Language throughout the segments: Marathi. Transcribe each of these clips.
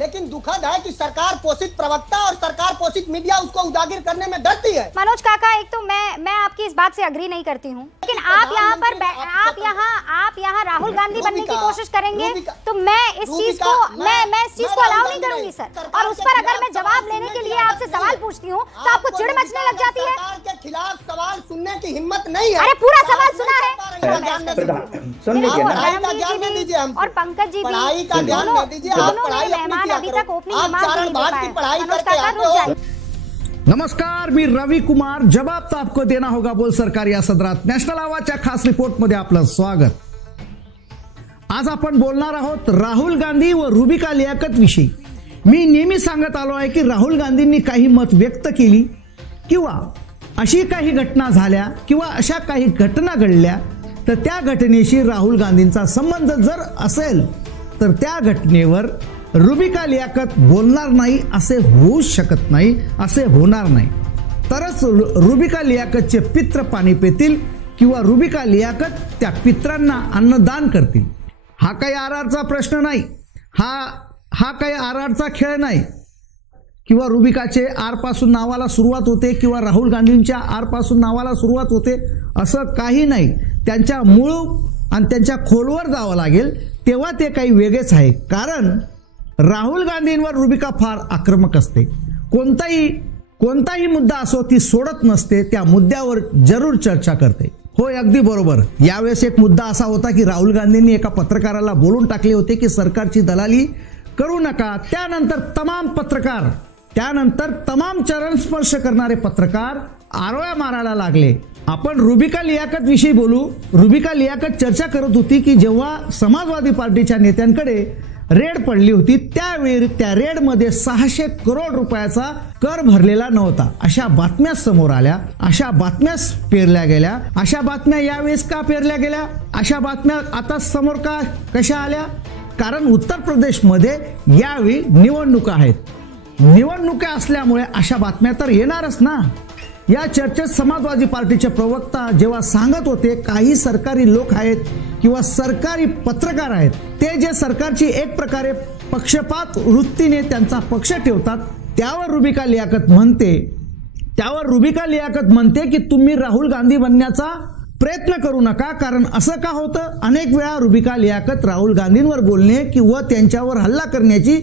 लेकिन दुखद है कि सरकार पोषित प्रवक्ता और सरकार पोषित मीडिया उसको उजागर करने में डरती है। मनोज काका, एक तो मैं आपकी इस बात से अग्री नहीं करती हूँ, लेकिन आप यहाँ राहुल गांधी बनने की कोशिश करेंगे तो मैं इस चीज को अलाउ नहीं करूंगी सर। और उस पर अगर मैं जवाब लेने के लिए आपसे सवाल पूछती हूँ तो आपको चिढ़ मचने लग जाती है। सरकार के खिलाफ सवाल सुनने की हिम्मत नहीं है। अरे पूरा सवाल सुना है। और पंकज जी पढ़ाई का ध्यान न दीजिए, आप पढ़ाई मेहमान अभी तक ओपनिंग पढ़ाई करके। नमस्कार, मी रवी कुमार. जवाब तो आपको देना होगा बोल सरकार या सदरात नॅशनल आवाजच्या खास रिपोर्ट मध्ये आपलं स्वागत. आज आपण बोलणार आहोत राहुल गांधी व रुबिका लियाकत विषयी. मी नेहमी सांगत आलो आहे की राहुल गांधींनी काही मत व्यक्त केली किंवा अशी काही घटना झाल्या किंवा अशा काही घटना घडल्या तर त्या घटनेशी राहुल गांधींचा संबंध जर असेल तर त्या घटनेवर रुबिका लियाकत बोलणार नाही असे होऊ शकत नाही, असे होणार नाही. तरच रुबिका लियाकतचे पित्र पाणी पितील किंवा रुबिका लियाकत त्या पित्रांना अन्नदान करतील. हा काही आरआरचा प्रश्न नाही, हा काही आरआरचा खेळ नाही किंवा रुबिकाचे आर पासून नावाला सुरुवात होते किंवा राहुल गांधींच्या आर पासून नावाला सुरुवात होते असं काही नाही. त्यांच्या मूळ आणि त्यांच्या खोलवर जावं लागेल तेव्हा ते काही वेगळेच आहे. कारण राहुल गांधींवर रुबिका फार आक्रमक असते. कोणताही मुद्दा असो ती सोडत नसते, त्या मुद्द्यावर जरूर चर्चा करते. होय, अगदी बरोबर. यावेळेस एक मुद्दा असा होता की राहुल गांधींनी एका पत्रकाराला बोलून टाकले होते की सरकारची दलाली करू नका. त्यानंतर तमाम चरण स्पर्श करणारे पत्रकार आरोळ्या मारायला लागले. आपण रुबिका लियाकत विषयी बोलू. रुबिका लियाकत चर्चा करत होती की जेव्हा समाजवादी पार्टीच्या नेत्यांकडे रेड पडली होती त्यावेळी त्या रेड मध्ये 600 करोड रुपयाचा कर भरलेला नव्हता. अशा बातम्या समोर आल्या, अशा बातम्या पेरल्या गेल्या. अशा बातम्या यावेळेस का पेरल्या गेल्या, अशा बातम्या आता समोर कशा आल्या? कारण उत्तर प्रदेशमध्ये यावेळी निवडणुका आहेत. निवडणुका असल्यामुळे अशा बातम्या तर येणारच ना. या चर्चेत समाजवादी पार्टीचे प्रवक्ता जेव्हा सांगत होते काही सरकारी लोक आहेत किंवा सरकारी पत्रकार आहेत ते जे सरकारची एक प्रकारे पक्षपात वृत्तीने त्यांचा पक्ष ठेवतात, त्यावर रुबिका लियाकत म्हणते की तुम्ही राहुल गांधी बनण्याचा प्रयत्न करू नका. कारण असं का होतं, अनेक वेळा रुबिका लियाकत राहुल गांधींवर बोलणे किंवा त्यांच्यावर हल्ला करण्याची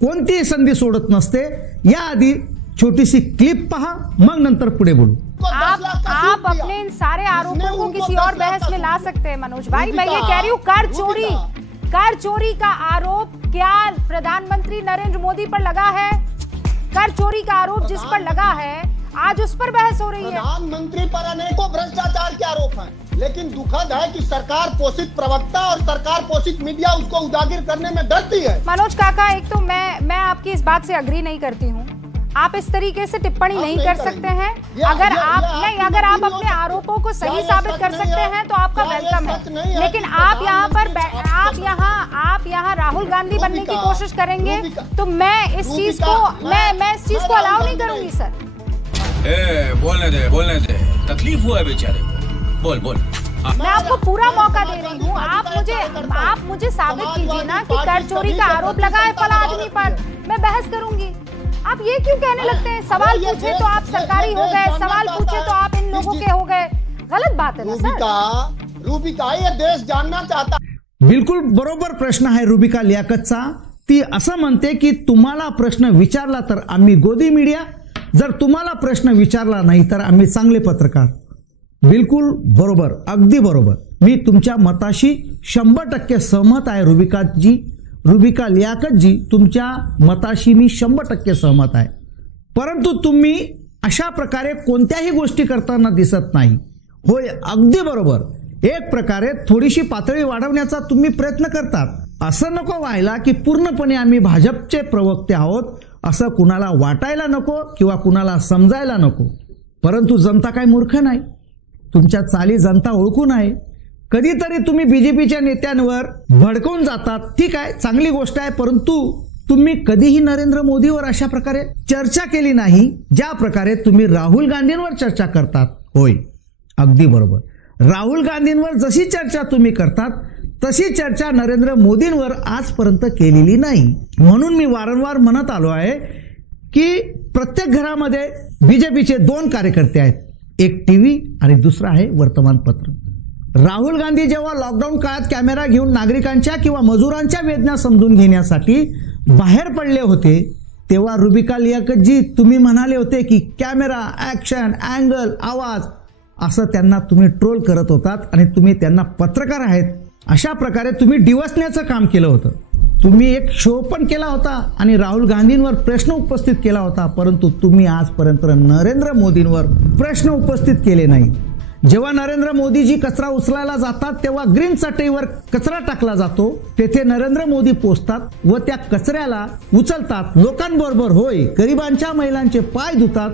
कोणतीही संधी सोडत नसते. याआधी छोटी सी क्लिप पहा, मग नंतर पुढे बोलू. आप अपने इन सारे आरोपों को किसी और बहस में ला सकते हैं मनोज भाई. मैं ये कह रही हूँ कर चोरी का आरोप क्या प्रधानमंत्री नरेंद्र मोदी पर लगा है? कर चोरी का आरोप जिस पर लगा है आज उस पर बहस हो रही है. प्रधानमंत्री पर अनेकों भ्रष्टाचार के आरोप हैं, लेकिन दुखद है कि सरकार पोषित प्रवक्ता और सरकार पोषित मीडिया उसको उजागर करने में डरती है. मनोज काका, एक तो मैं आपकी इस बात से अग्री नहीं करती हूँ. आप इस तरीके से टिप्पणी नहीं कर सकते हैं. अगर आप अपने आरोपों को सही साबित कर सकते हैं तो आपका वेलकम है. लेकिन आप यहाँ राहुल गांधी बनने की कोशिश करेंगे तो मैं इस चीज को अलाउ नहीं करूंगी सर. बोलने दे, तकलीफ हुआ है बेचारे को. बोल. मैं आपको पूरा मौका दे रही हूँ. आप मुझे साबित कीजिए ना कि कर चोरी का आरोप लगा है फला आदमी पर, मैं बहस करूंगी. आप ये क्यों कहने लगते हैं? सवाल पूछे तो आप सरकारी हो गए, सवाल पूछे तो आप इन लोगों के हो गए. गलत बात है ना सर. रुबिका ये देश जानना चाहता. बिलकुल बरोबर प्रश्न आहे रुबिका लियाकतचा. ती असं म्हणते की तुम्हाला प्रश्न विचारला तर आम्ही गोदी मीडिया, जर तुम्हाला प्रश्न विचारला नाही तर आम्ही चांगले पत्रकार. बिलकुल बरोबर, अगदी बरोबर. मी तुमच्या मताशी 100% सहमत आहे रुबिका लियाकत जी, तुमच्या मताशी मी 100% सहमत आहे. परंतु तुम्ही अशा प्रकारे कोणत्याही गोष्टी करताना दिसत नाही. होय, अगदी बरोबर. एक प्रकारे थोडीशी पातळी वाढवण्याचा तुम्ही प्रयत्न करतात. असं नको व्हायला की पूर्णपणे आम्ही भाजपचे प्रवक्ते आहोत असं कुणाला वाटायला नको किंवा कुणाला समजायला नको. परंतु जनता काय मूर्ख नाही. तुमच्या चाली जनता ओळखून आहे. कधीतरी तुम्ही बीजेपीच्या नेत्यांवर भडकवून जातात, ठीक आहे, चांगली गोष्ट आहे, परंतु तुम्ही कधीही नरेंद्र मोदीवर अशा प्रकारे चर्चा केली नाही ज्या प्रकारे तुम्ही राहुल गांधींवर चर्चा करतात. होय, अगदी बरोबर. राहुल गांधींवर जशी चर्चा तुम्ही करतात तशी चर्चा नरेंद्र मोदींवर आजपर्यंत केलेली नाही. म्हणून मी वारंवार म्हणत आलो आहे की प्रत्येक घरामध्ये बीजेपीचे 2 कार्यकर्ते आहेत, एक टीव्ही आणि दुसरा आहे वर्तमानपत्र. राहुल गांधी जेव्हा लॉकडाऊन काळात कॅमेरा घेऊन नागरिकांच्या किंवा मजुरांच्या वेदना समजून घेण्यासाठी बाहेर पडले होते, तेव्हा रुबिका लियाकतजी तुम्ही म्हणाले होते की कॅमेरा, ऍक्शन, अँगल, आवाज असं त्यांना तुम्ही ट्रोल करत होतात आणि तुम्ही त्यांना पत्रकार आहेत अशा प्रकारे तुम्ही डिवसण्याचं काम केलं होतं. तुम्ही एक शो पण केला होता आणि राहुल गांधींवर प्रश्न उपस्थित केला होता, परंतु तुम्ही आजपर्यंत नरेंद्र मोदींवर प्रश्न उपस्थित केले नाही. जेव्हा नरेंद्र मोदीजी कचरा उचलायला जातात तेव्हा ग्रीन चटईवर कचरा टाकला जातो, तेथे नरेंद्र मोदी पोहोचतात व त्या कचऱ्याला उचलतात, लोकांबरोबर होय गरिबांच्या महिलांचे पाय धुतात,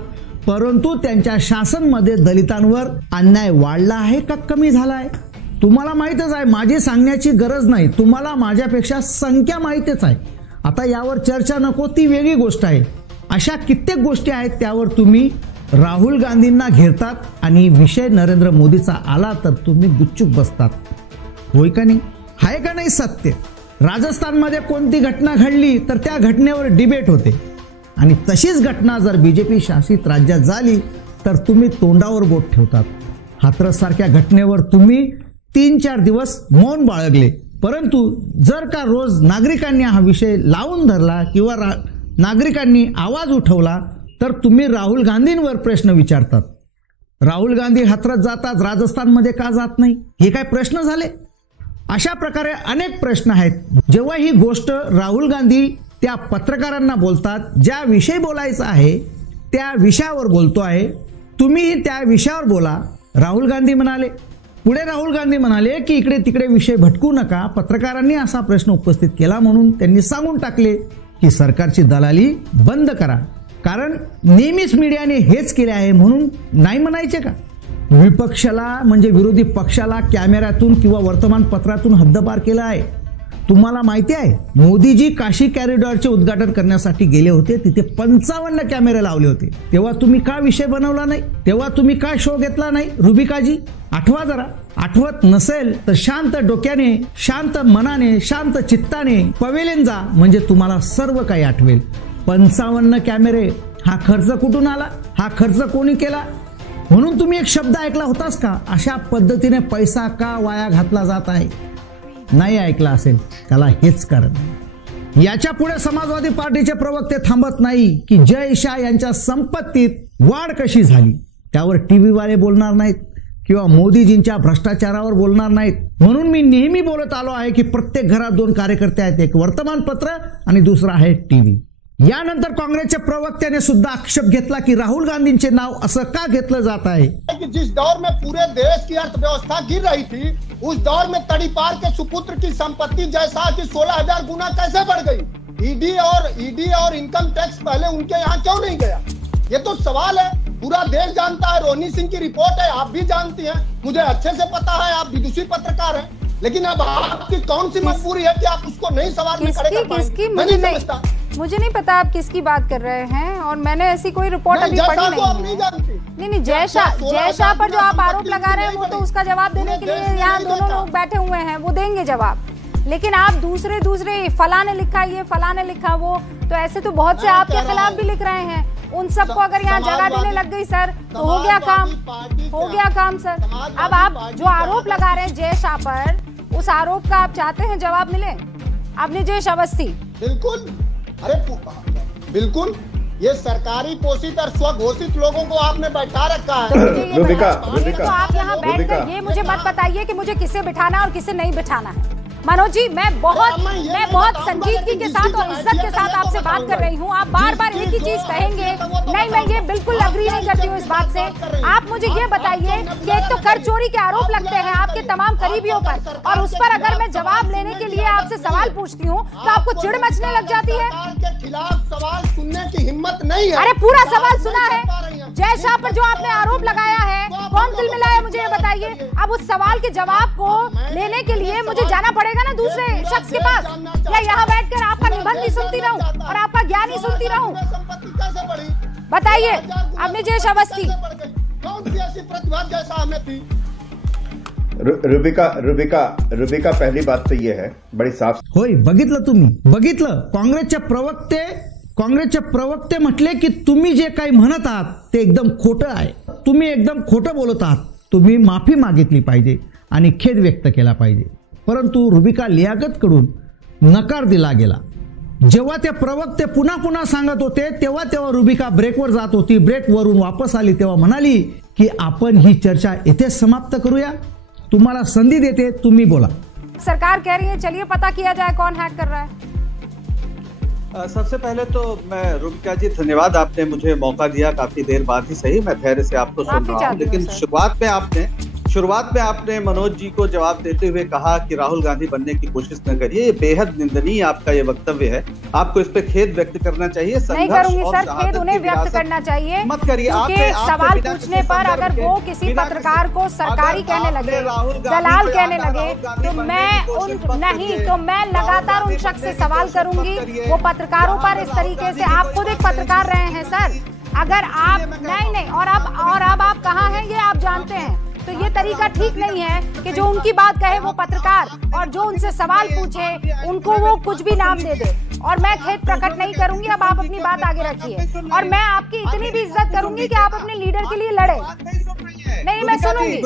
परंतु त्यांच्या शासनमध्ये दलितांवर अन्याय वाढला आहे का कमी झाला आहे? तुम्हाला माहितच आहे, माझी सांगण्याची गरज नाही, तुम्हाला माझ्यापेक्षा संख्या माहितीच आहे. आता यावर चर्चा नको, ती वेगळी गोष्ट आहे. अशा कित्येक गोष्टी आहेत त्यावर तुम्ही राहुल गांधींना घेरतात आणि विषय नरेंद्र मोदीचा आला तर तुम्ही गुपचूप बसतात. होय का नाही? आहे का नाही सत्य? राजस्थानमध्ये कोणती घटना घडली तर त्या घटनेवर डिबेट होते आणि तशीच घटना जर बीजेपी शासित राज्यात झाली तर तुम्ही तोंडावर बोट ठेवतात. हाथरस सारख्या घटनेवर तुम्ही 3-4 दिवस मौन बाळगले, परंतु जर का रोज नागरिकांनी हा विषय लावून धरला किंवा नागरिकांनी आवाज उठवला तर तुम्ही राहुल गांधींवर प्रश्न विचारतात. राहुल गांधी हाथरस जातात, राजस्थानमध्ये का जात नाही? हे काय प्रश्न झाले? अशा प्रकारे अनेक प्रश्न आहेत. जेव्हा ही गोष्ट राहुल गांधी त्या पत्रकारांना बोलतात, ज्या विषयी बोलायचं आहे त्या विषयावर बोलतो आहे, तुम्ही त्या विषयावर बोला, राहुल गांधी म्हणाले. पुढे राहुल गांधी म्हणाले की इकडे तिकडे विषय भटकू नका. पत्रकारांनी असा प्रश्न उपस्थित केला म्हणून त्यांनी सांगून टाकले की सरकारची दलाली बंद करा, कारण नेहमीच मीडियाने हेच केले आहे म्हणून नाही म्हणायचे का? विपक्षाला म्हणजे विरोधी पक्षाला कॅमेऱ्यातून किंवा वर्तमानपत्रातून हद्दपार केला आहे. तुम्हाला माहिती आहे, मोदीजी काशी कॉरिडॉरचे उद्घाटन करण्यासाठी गेले होते, तिथे 55 कॅमेरे लावले होते. तेव्हा तुम्ही का विषय बनवला नाही? तेव्हा तुम्ही का शो घेतला नाही? रुबिकाजी आठवा जरा. आठवत नसेल तर शांत डोक्याने, शांत मनाने, शांत चित्ताने पवेलीन जा, म्हणजे तुम्हाला सर्व काही आठवेल. 55 कॅमेरे, हा खर्च कुठून आला? हा खर्च कोणी केला? म्हणून तुम्ही एक शब्द ऐकला होतास का? अशा पद्धतीने पैसा का वाया घातला जात आहे? नाही ऐकला असेल, त्याला हेच कारण. याच्या पुढे समाजवादी पार्टीचे प्रवक्ते थांबत नाही की जय शाह यांच्या संपत्तीत वाढ कशी झाली, त्यावर टीव्ही वाले बोलणार नाहीत किंवा मोदीजींच्या भ्रष्टाचारावर बोलणार नाहीत. म्हणून मी नेहमी बोलत आलो आहे की प्रत्येक घरात 2 कार्यकर्ते आहेत, एक वर्तमानपत्र आणि दुसरा आहे टीव्ही. यानंतर काँग्रेसच्या प्रवक्त्याने सुद्धा आक्षेप घेतला की राहुल गांधींचे नाव असं का घेतलं जात आहे? जिस दौर में पूरे देश की अर्थव्यवस्था गिर रही थी, उस दौर में तड़ीपार के सुपुत्र की संपत्ति जैसा कि 16,000 गुना कैसे बढ़ गई? ईडी और इनकम टैक्स पहले उनके यहाँ क्यों नहीं गया? ये तो सवाल है, पूरा देश जानता है. रोहिणी सिंह की रिपोर्ट है, आप भी जानती हैं, मुझे अच्छे से पता है, आप विदुषी पत्रकार हैं, लेकिन अब आपकी कौन सी मजबूरी है कि आप उसको नहीं सवाल में खड़े कर पाएं? मुझे नहीं पता आप किसकी बात कर रहे हैं, और मैंने ऐसी कोई रिपोर्ट अभी पढ़ी नहीं है. नहीं, जय शाह पर जो आप आरोप लगा रहे हैं वो तो उसका जवाब देने के लिए यहाँ दोनों लोग बैठे हुए हैं, वो देंगे जवाब. लेकिन आप दूसरे फला ने लिखा ये, फला ने लिखा वो, तो ऐसे तो बहुत से आपके खिलाफ भी लिख रहे हैं. उन सबको अगर यहाँ जगह देने लग गई सर तो हो गया काम सर. अब आप जो आरोप लगा रहे हैं जय शाह पर, उस आरोप का आप चाहते हैं जवाब मिले? आपने जय अवस्थी बिल्कुल, अरे बिल्कुल, ये सरकारी पोषित और स्वघोषित लोगों को आपने बैठा रखा है. तो आप यहाँ बैठकर ये मुझे मत बताइए कि मुझे किसे बिठाना है और किसे नहीं बिठाना है. मनोज जी, मैं बहुत संजीदगी के साथ और इज्जत के साथ आपसे बात कर रही हूँ. आप बार बार एक ही चीज कहेंगे. नहीं, मैं ये बिल्कुल अग्री नहीं करती हूँ इस बात से. आप मुझे ये बताइए कि एक तो कर चोरी के आरोप लगते हैं आपके तमाम करीबियों पर, और उस पर अगर मैं जवाब लेने के लिए आपसे सवाल पूछती हूँ तो आपको चिढ़ मचने लग जाती है. खिलाफ सवाल सुनने की हिम्मत नहीं है. अरे पूरा सवाल सुना है, जय शाह पर जो आपने आरोप लगाया है, कौन दिल में लाया मुझे ये बताइए। अब उस सवाल के जवाब को लेने के लिए मुझे जाना पड़ेगा ना दूसरे शख्स के पास, या यहाँ बैठकर आपका निबंध ही सुनती रहूं और आपका ज्ञान ही सुनती रहूं? बताइए अब निजेश अवस्थी। कौन सी ऐसी प्रतिभा जय शाह में थी? रुबिका पहली बात तो ये है, बड़ी साफ होय, बघितलं तुम्ही, बघितलं काँग्रेसचे प्रवक्ते म्हटले की तुम्ही जे काही म्हणत आहात ते एकदम खोटं आहे, तुम्ही एकदम खोटं बोलत आहात, तुम्ही माफी मागितली पाहिजे आणि खेद व्यक्त केला पाहिजे. परंतु रुबिका लियाकत कडून नकार दिला गेला. जेव्हा ते प्रवक्ते पुन्हा पुन्हा सांगत होते तेव्हा रुबिका ब्रेकवर जात होती. ब्रेकवरून वापस आली तेव्हा म्हणाली की आपण ही चर्चा इथेच समाप्त करूया, तुम्हाला संधी देते, तुम्ही बोला. सरकार कह रही है चलिए पता किया जाए कौन हैक कर रहा है. सबसे पहले तो मैं रुबिका जी धन्यवाद, आपने मुझे मौका दिया, काफी देर बाद ही सही, मैं धैर्य से आपको सुन रहा हूँ. लेकिन शुरुआत में आपने मनोज जी को जवाब देते हुए कहा कि राहुल गांधी बनने की कोशिश न करिए. ये बेहद निंदनीय आपका ये वक्तव्य है, आपको इस पे खेद व्यक्त करना चाहिए. नहीं करूंगी सर, खेद उन्हें व्यक्त करना चाहिए. मत करिए. सवाल पूछने पर अगर वो किसी पत्रकार को सरकारी कहने लगे, दलाल कहने लगे, तो मैं लगातार उन शख्स से सवाल करूंगी. वो पत्रकारों पर इस तरीके से, आप खुद एक पत्रकार रहे हैं सर, अगर आप नहीं और अब आप कहाँ हैं ये आप जानते हैं, तो ये तरीका ठीक नहीं है कि जो उनकी बात कहे वो पत्रकार और जो उनसे सवाल पूछे उनको वो कुछ भी नाम दे दे. और मैं खेद प्रकट नहीं करूंगी. अब आप अपनी बात आगे रखिए और मैं आपकी इतनी भी इज्जत करूंगी कि आप अपने लीडर के लिए लड़े. नहीं, मैं सुनूंगी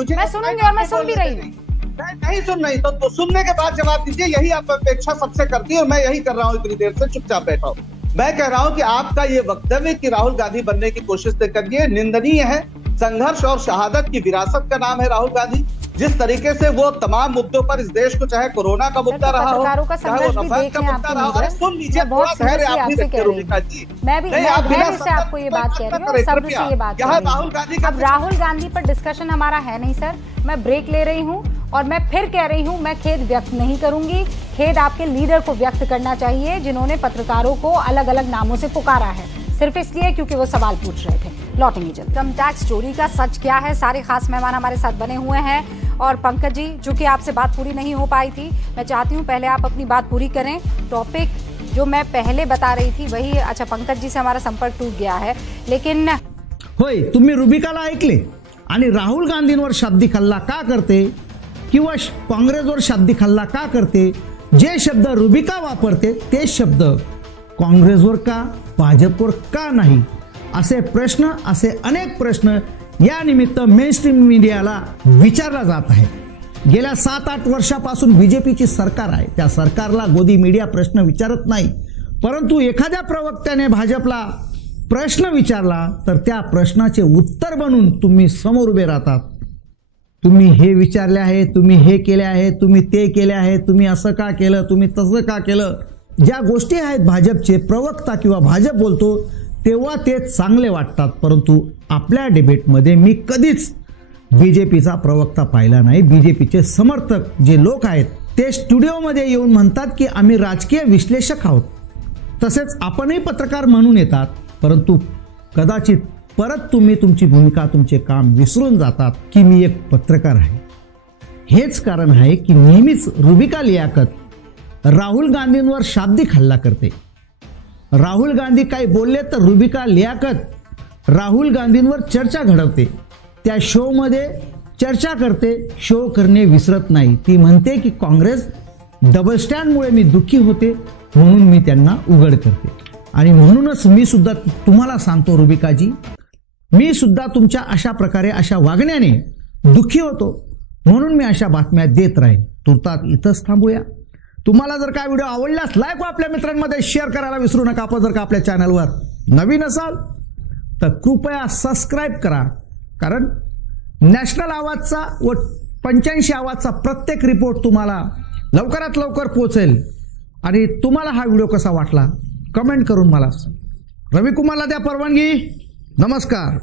और मैं सुन भी रही हूँ. नहीं सुन रही तो सुनने के बाद जवाब दीजिए, यही आप अपेक्षा सबसे करती है और मैं यही कर रहा हूँ, इतनी देर से चुपचाप बैठा हूँ. मैं कह रहा हूँ कि आपका ये वक्तव्य कि राहुल गांधी बनने की कोशिश करिए निंदनीय है. संघर्ष और शहादत की विरासत का नाम है राहुल गांधी. जिस तरीके से वो तमाम मुद्दों पर इस देश को, चाहे कोरोना का मुद्दा रहा हो, चाहे वो नफरत का मुद्दा रहा हो, सुन लीजिए, बहुत धैर्य आप भी रखिए रुबिका जी. मैं भी धैर्य से आपको ये बात कह रही हूँ, सब्र से ये बात. राहुल गांधी अब राहुल गांधी पर डिस्कशन हमारा है नहीं सर. मैं ब्रेक ले रही हूँ और मैं फिर कह रही हूँ मैं खेद व्यक्त नहीं करूंगी. खेद आपके लीडर को व्यक्त करना चाहिए जिन्होंने पत्रकारों को अलग अलग नामों से पुकारा है, सिर्फ इसलिए क्योंकि वो सवाल पूछ रहे थे. लौटेंगे जल्द. इनकम टैक्स चोरी का सच क्या है, सारे खास मेहमान हमारे साथ बने हुए हैं. और पंकज जी, चूंकि आपसे बात पूरी नहीं हो पाई थी, मैं चाहती हूँ पहले आप अपनी बात पूरी करें. टॉपिक जो मैं पहले बता रही थी वही, अच्छा पंकज जी से हमारा संपर्क टूट गया है, लेकिन होय, तुम्ही रुबिकाला ऐकले आणि राहुल गांधींवर शाब्दिक हल्ला का करते किंवा काँग्रेसवर शाब्दिक हल्ला का करते, जे शब्द रुबिका वापरते ते शब्द काँग्रेसवर का, भाजपवर का नाही, असे प्रश्न, असे अनेक प्रश्न या निमित्त मेनस्ट्रीम मीडियाला विचारला जात आहे. गेल्या 7-8 वर्षापासून बीजेपीची सरकार आहे, त्या सरकारला गोदी मीडिया प्रश्न विचारत नाही. परंतु एखाद्या प्रवक्त्याने भाजपला प्रश्न विचारला तर त्या प्रश्नाचे उत्तर बनून तुम्ही समोर उभे राहतात. तुम्ही हे विचारले आहे, तुम्ही हे केले आहे, तुम्ही ते केले आहे, तुम्ही असं का केलं, तुम्ही तसं का केलं, ज्या गोष्टी आहेत भाजपचे प्रवक्ता किंवा भाजप बोलतो तेव्हा ते चांगले वाटतात. परंतु आपल्या डिबेटमध्ये मी कधीच बीजेपीचा प्रवक्ता पाहिला नाही. बीजेपीचे समर्थक जे लोक आहेत ते स्टुडिओमध्ये येऊन म्हणतात की आम्ही राजकीय विश्लेषक आहोत. तसेच आपणही पत्रकार म्हणून येतात, परंतु कदाचित परत तुम्ही तुमची भूमिका, तुमचे काम विसरून जातात की मी एक पत्रकार आहे. हेच कारण आहे की नेहमीच रुबिका लियाकत राहुल गांधींवर शाब्दिक हल्ला करते. राहुल गांधी काही बोलले तर रुबिका लियाकत राहुल गांधींवर चर्चा घडवते, त्या शो मध्ये चर्चा करते, शो करणे विसरत नाही. ती म्हणते की काँग्रेस डबल स्टँडमुळे मी दुःखी होते म्हणून मी त्यांना उघड करते. आणि म्हणूनच मी सुद्धा तुम्हाला सांगतो रुबिकाजी, मी सुद्धा तुमच्या अशा प्रकारे, अशा वागण्याने दुःखी होतो, म्हणून मी अशा बातम्या देत राहीन. तुर्तात इथंच थांबूया. तुम्हाला जर काय व्हिडिओ आवडल्यास लाईक व आपल्या मित्रांमध्ये शेअर करायला विसरू नका. आपण जर का आपल्या चॅनलवर नवीन असाल तर कृपया सबस्क्राईब करा, कारण नॅशनल आवाजचा व 85 आवाजचा प्रत्येक रिपोर्ट तुम्हाला लवकरात लवकर पोहोचेल. आणि तुम्हाला हा व्हिडिओ कसा वाटला कमेंट करून मला. रविकुमारला द्या परवानगी. नमस्कार.